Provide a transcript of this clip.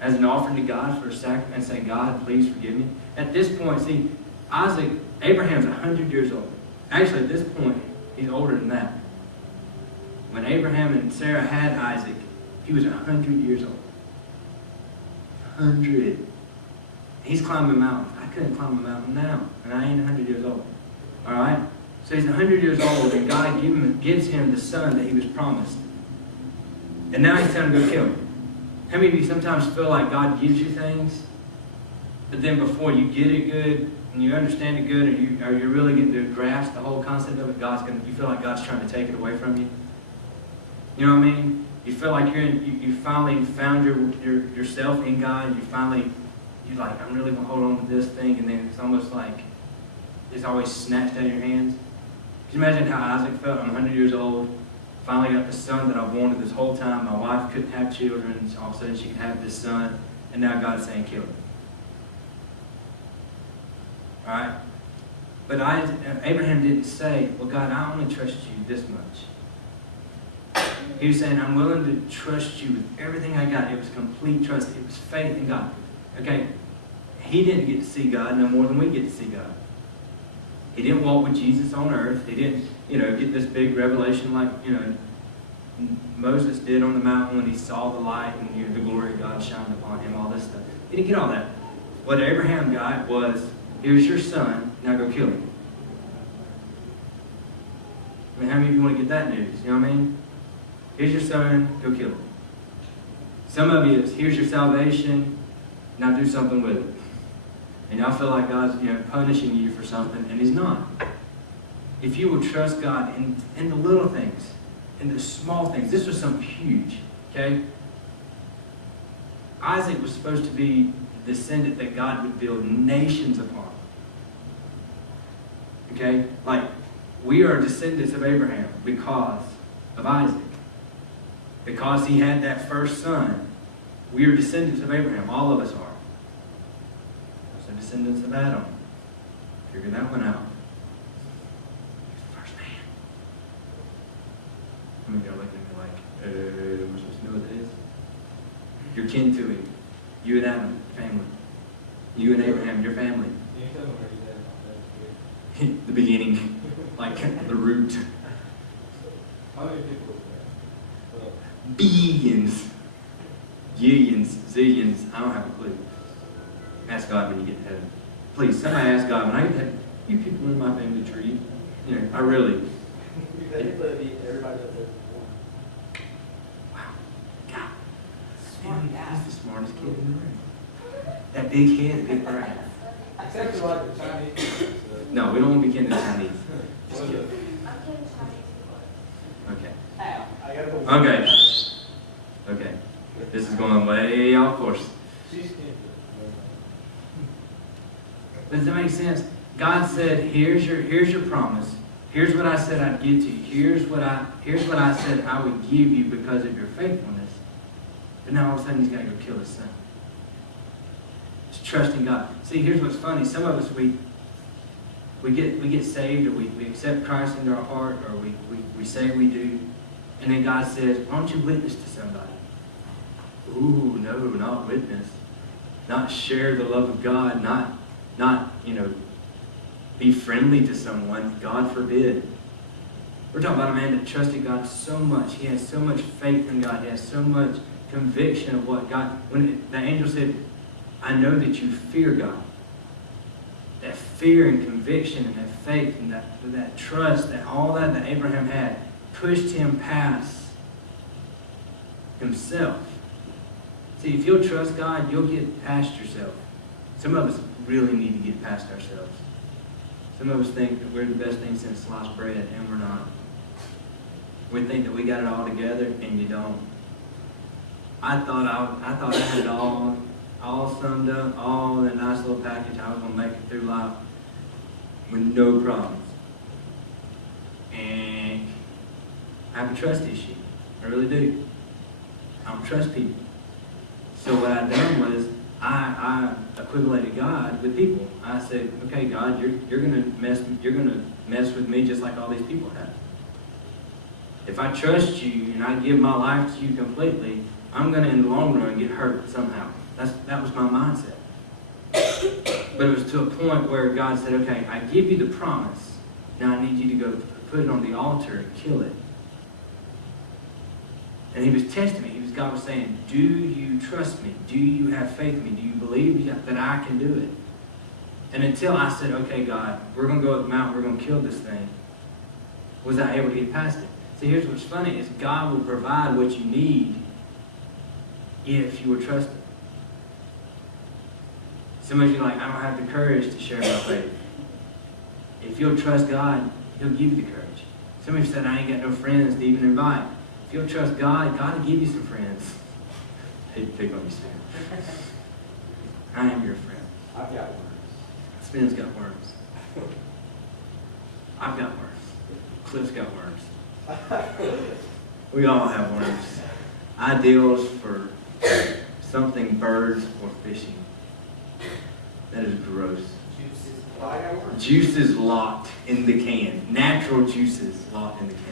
as an offering to God for a sacrifice and say, God, please forgive me. At this point, see, Abraham's 100 years old. Actually, at this point, he's older than that. When Abraham and Sarah had Isaac, he was 100 years old. 100. He's climbing a mountain. I couldn't climb a mountain now, and I ain't 100 years old. All right? So he's 100 years old, and God gives him the son that he was promised. And now he's telling him to go kill him. How many of you sometimes feel like God gives you things, but then before you get it good, and you understand it good, or you're really getting to grasp the whole concept of it, you feel like God's trying to take it away from you? You know what I mean? You feel like you finally found yourself in God. You're like, I'm really going to hold on to this thing, and then it's almost like it's always snatched out of your hands. Can you imagine how Isaac felt? I'm 100 years old, finally got the son that I've wanted this whole time. My wife couldn't have children, and all of a sudden she could have this son, and now God's saying kill him. All right? But Abraham didn't say, well, God, I only trust you this much. He was saying, I'm willing to trust you with everything I got. It was complete trust. It was faith in God. Okay? He didn't get to see God no more than we get to see God. He didn't walk with Jesus on earth. He didn't, get this big revelation like, Moses did on the mountain when he saw the light and the glory of God shined upon him, all this stuff. He didn't get all that. What Abraham got was, here's your son, now go kill him. I mean, how many of you want to get that news? You know what I mean? Here's your son, go kill him. Some of you, here's your salvation, now do something with it. And y'all feel like God's punishing you for something, and He's not. If you will trust God in the little things, in the small things. This was something huge, okay? Isaac was supposed to be the descendant that God would build nations upon. Okay? Like, we are descendants of Abraham because of Isaac. Because he had that first son, we are descendants of Abraham. All of us are. So descendants of Adam. Figure that one out. He's the first man. How many of y'all looking at me like, am I supposed to know what that is? You're kin to him. You and Adam, family. You and Abraham, your family. The beginning. Like the root. How many people? Billions. Zillions. Zillions. I don't have a clue. Ask God when you get to heaven. Please, somebody ask God when I get to heaven. You people in my family tree. I really. Everybody up there. Wow. God. He's the smartest kid in the room. That big head, big brain. Except for like the Chinese. No, we don't want to be kidding the Chinese. Just What's kidding. it? I'm getting Chinese. Okay. I gotta go. Okay. Okay. This is going way off course. She's kin. Does that make sense? God said, here's your promise. Here's what I said I'd give to you. Here's what I said I would give you because of your faithfulness. But now all of a sudden he's got to go kill his son. Just trusting God. See, here's what's funny. Some of us we get saved, or we accept Christ into our heart, or we say we do, and then God says, why don't you witness to somebody? Ooh, no, not witness. Not share the love of God, not be friendly to someone. God forbid. We're talking about a man that trusted God so much. He has so much faith in God. He has so much conviction of what God... When the angel said, I know that you fear God. That fear and conviction and that faith and that trust, that all that Abraham had, pushed him past himself. See, if you'll trust God, you'll get past yourself. Some of us really need to get past ourselves. Some of us think that we're the best thing since sliced bread, and we're not. We think that we got it all together, and you don't. I thought I had it all summed up, all in a nice little package. I was going to make it through life with no problems. And I have a trust issue. I really do. I don't trust people. So what I done was I equivalated God with people. I said, okay, God, you're gonna mess with me just like all these people have. If I trust you and I give my life to you completely, I'm gonna in the long run get hurt somehow. That was my mindset. But it was to a point where God said, okay, I give you the promise. Now I need you to go put it on the altar and kill it. And he was testing me. God was saying, do you trust me? Do you have faith in me? Do you believe that I can do it? And until I said, okay, God, we're going to go up the mountain. We're going to kill this thing, was I able to get past it. See, here's what's funny is God will provide what you need if you will trust Him. Some of you are like, I don't have the courage to share my faith. If you'll trust God, He'll give you the courage. Some of you said, I ain't got no friends to even invite. If you'll trust God, God will give you some friends. I hate to pick on you, Sam. I am your friend. I've got worms. Spin's got worms. I've got worms. Cliff's got worms. We all have worms. Ideals for something birds or fishing. That is gross. Juices. I got worms. Juices locked in the can. Natural juices locked in the can.